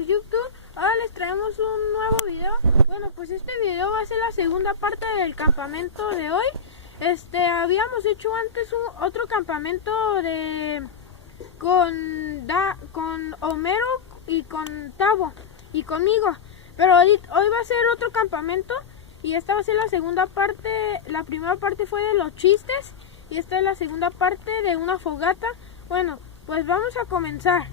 de YouTube. Ahora les traemos un nuevo video. Bueno, pues este video va a ser la segunda parte del campamento de hoy. Habíamos hecho antes otro campamento con Homero y con Tavo y conmigo. Pero hoy va a ser otro campamento y esta va a ser la segunda parte. La primera parte fue de los chistes y esta es la segunda parte de una fogata. Bueno, pues vamos a comenzar.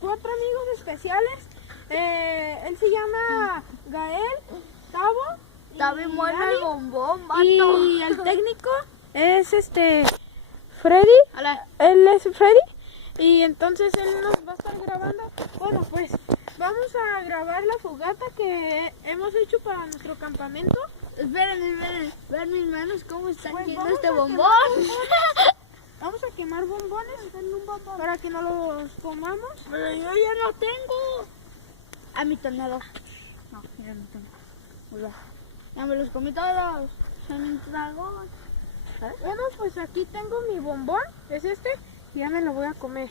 4 amigos especiales. Él se llama Gael, Tavo. Tavo muerde el bombón, vato. Y el técnico es Freddy. Hola. Él es Freddy. Y entonces él nos va a estar grabando. Bueno, pues vamos a grabar la fogata que hemos hecho para nuestro campamento. Esperen, vean mis manos cómo están Pues llenos vamos de a bombón. Vamos a quemar bombones para que no los comamos. Pero yo ya no tengo. A mi tornado. No, mira mi tornado. Ya me los comí todos. Son un dragón. Bueno, pues aquí tengo mi bombón. Es y ya me lo voy a comer.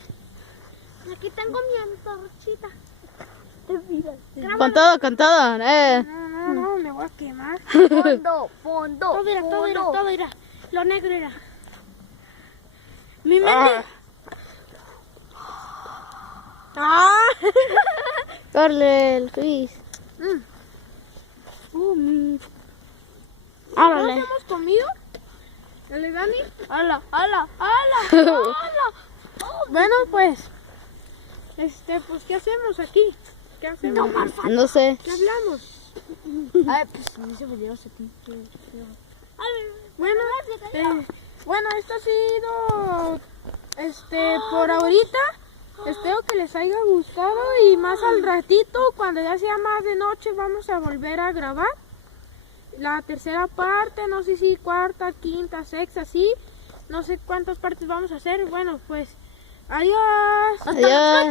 Aquí tengo mi antorchita. Con todo, No, me voy a quemar. Fondo. Todo irá. Lo negro irá. Mi mente. Corre el Luis. ¿Todos hemos comido? ¿El Dani? ¡Hala! Bueno, pues, pues, ¿qué hacemos aquí? ¿Qué hacemos? No sé. ¿Qué hablamos? Ay, pues en ese video se tiene que... Bueno, esto ha sido, por ahorita. Espero que les haya gustado y más al ratito, cuando ya sea más de noche, vamos a volver a grabar la tercera parte, no sé si cuarta, quinta, sexta, sí, no sé cuántas partes vamos a hacer. Bueno, pues, adiós. Adiós.